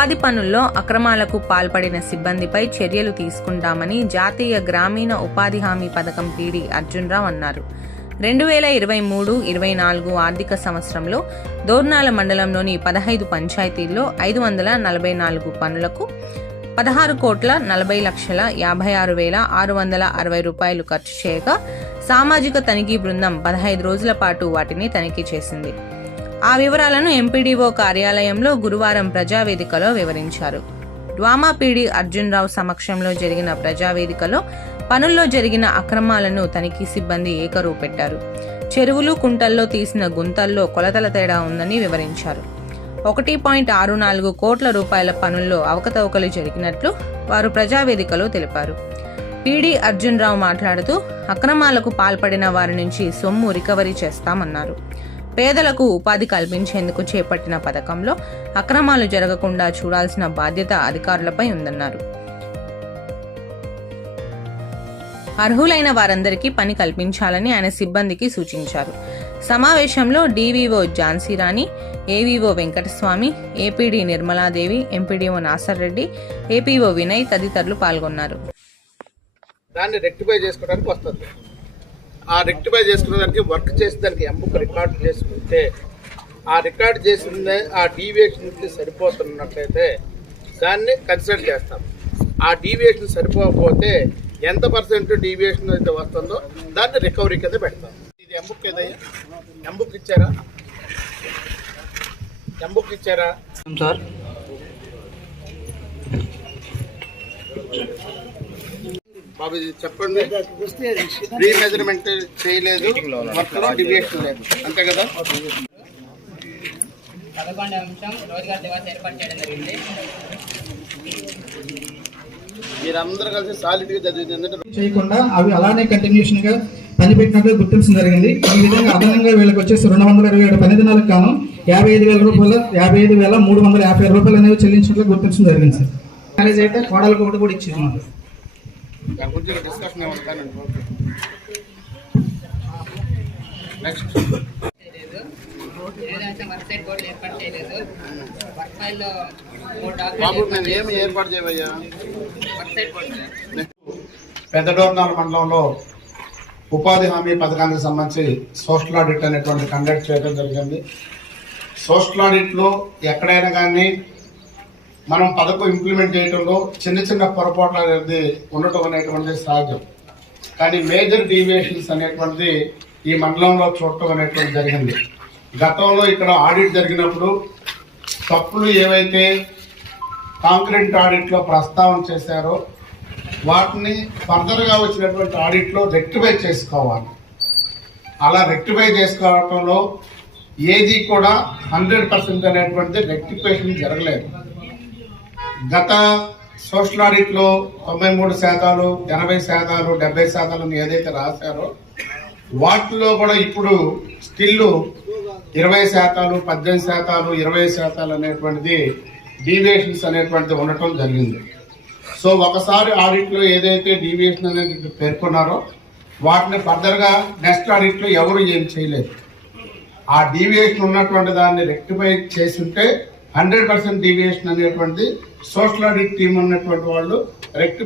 ఉపాధి పనుల్లో అక్రమాలకు పాల్పడిన సిబ్బందిపై చర్యలు తీసుకుంటామని జాతీయ గ్రామీణ ఉపాధి హామీ పథకం పీడీ అర్జున్రావు అన్నారు. రెండు వేల ఇరవై మూడు ఇరవై నాలుగు ఆర్థిక సంవత్సరంలో దోర్నాల మండలంలోని పదహైదు పంచాయతీల్లో ఐదు వందల నలభై నాలుగు పనులకు పదహారు కోట్ల నలభై లక్షల యాభై ఆరు వేల ఆరు వందల అరవై రూపాయలు ఖర్చు చేయగా సామాజిక తనిఖీ బృందం పదహైదు రోజుల పాటు వాటిని తనిఖీ చేసింది. ఆ వివరాలను ఎంపీడీఓ కార్యాలయంలో గురువారం ప్రజావేదికలో వివరించారు. డ్వామా పీడీ అర్జున్ రావు సమక్షంలో జరిగిన ప్రజావేదికలో పనుల్లో జరిగిన అక్రమాలను తనిఖీ సిబ్బంది ఏకరువు పెట్టారు చెరువులు కుంటల్లో తీసిన గుంతల్లో కొలతల తేడా ఉందని వివరించారు. ఒకటి పాయింట్ ఆరు నాలుగు కోట్ల రూపాయల పనుల్లో అవకతవకలు జరిగినట్లు వారు ప్రజావేదికలో తెలిపారు. పీడీ అర్జున్ రావు మాట్లాడుతూ అక్రమాలకు పాల్పడిన వారి నుంచి సొమ్ము రికవరీ చేస్తామన్నారు. పేదలకు ఉపాధి కల్పించేందుకు చేపట్టిన పథకంలో అక్రమాలు జరగకుండా చూడాల్సిన బాధ్యత అధికారులపై ఉందన్నారు. అర్హులైన వారందరికీ పని కల్పించాలని ఆయన సిబ్బందికి సూచించారు. సమావేశంలో DVO Jhansi Rani AVO Venkataswamy APD Nirmaladevi MPDO Nasar Reddy APO Vinay తదితరులు పాల్గొన్నారు. దాన్ని రెక్టిఫై చేసుకోవడానికి వస్తుంది. ఆ రెక్టిఫై చేసుకునేదానికి వర్క్ చేసేదానికి ఎంబుక్ రికార్డు చేసుకుంటే ఆ రికార్డ్ చేసిన ఆ డీవియేషన్కి సరిపోతున్నట్లయితే దాన్ని కన్సిడర్ చేస్తాం. ఆ డీవియేషన్ సరిపోకపోతే ఎంత పర్సెంట్ డీవియేషన్ అయితే వస్తుందో దాన్ని రికవరీ కింద పెడతాం. ఇది ఎంబుక్ ఏదయ్యా? ఎంబుక్ ఇచ్చారా? ఎంబుక్ ఇచ్చారా? సార్ బాబు ఇది చెప్పండి. రీ మెజర్మెంట్ చేయలేదు. మొత్తం డివియేషన్ లేదు. అంతే కదా? పదకొండు అంశం రోజుగారు దివాస్ ఏర్పాటు చేయడం జరిగింది. మీరందరూ కలిసి సాలిడ్గా చదివింది ఏంటంటే చేయకుండా అవి అలానే కంటిన్యూషన్గా పనిపెట్టినట్టు గుర్తించడం జరిగింది. ఈ విధంగా అదనంగా వీళ్ళకి వచ్చేసి రెండు వందల ఇరవై ఏడు పని దినాలకు గాను యాభై ఐదు వేల రూపాయలు యాభై ఐదు వేల మూడు వందల యాభై రూపాయలు అనేవి చెల్లించినట్లు గుర్తించడం జరిగింది సార్. మ్యారేజ్ అయితే కోడలకు ఒకటి కూడా ఇచ్చింది మాకు దాని గురించి డిస్కషన్ ఏమన్నా నెక్స్ట్ చేయలేదు బాబు మేము ఏమి ఏర్పాటు చేయవయ్యా? వెబ్సైట్ మండలంలో ఉపాధి హామీ పథకానికి సంబంధించి సోషల్ ఆడిట్ అనేటువంటి కండక్ట్ చేయడం జరిగింది. సోషల్ ఆడిట్లో ఎక్కడైనా కానీ మనం పథకం ఇంప్లిమెంట్ చేయడంలో చిన్న చిన్న పొరపాట్లు అనేది ఉండటం అనేటువంటిది సహజం. కానీ మేజర్ డీవియేషన్స్ అనేటువంటిది ఈ మండలంలో చూడటం అనేటువంటి జరిగింది. గతంలో ఇక్కడ ఆడిట్ జరిగినప్పుడు తప్పులు ఏవైతే కాంక్రీట్ ఆడిట్లో ప్రస్తావన చేశారో వాటిని ఫర్దర్గా వచ్చినటువంటి ఆడిట్లో రెక్టిఫై చేసుకోవాలి. అలా రెక్టిఫై చేసుకోవటంలో ఏది కూడా హండ్రెడ్ పర్సెంట్ అనేటువంటిది రెక్టిఫికేషన్ జరగలేదు. గత సోషల్ ఆడిట్లో తొంభై మూడు శాతాలు ఎనభై శాతాలు డెబ్బై శాతాలు ఏదైతే రాశారో వాటిలో కూడా ఇప్పుడు స్టిల్ ఇరవై శాతాలు పద్దెనిమిది శాతాలు ఇరవై శాతాలు అనేటువంటిది డీవియేషన్స్ అనేటువంటిది ఉండటం జరిగింది. సో ఒకసారి ఆడిట్లో ఏదైతే డీవియేషన్ అనేది పేర్కొన్నారో వాటిని ఫర్దర్గా నెక్స్ట్ ఆడిట్లో ఎవరు ఏం చేయలేదు. ఆ డీవియేషన్ ఉన్నటువంటి దాన్ని రెక్టిఫై చేస్తుంటే హండ్రెడ్ పర్సెంట్ డీవియేషన్ అనేటువంటిది సోషల్ ఆడిట్ టీం ఉన్నటువంటి వాళ్ళు రెక్టిఫై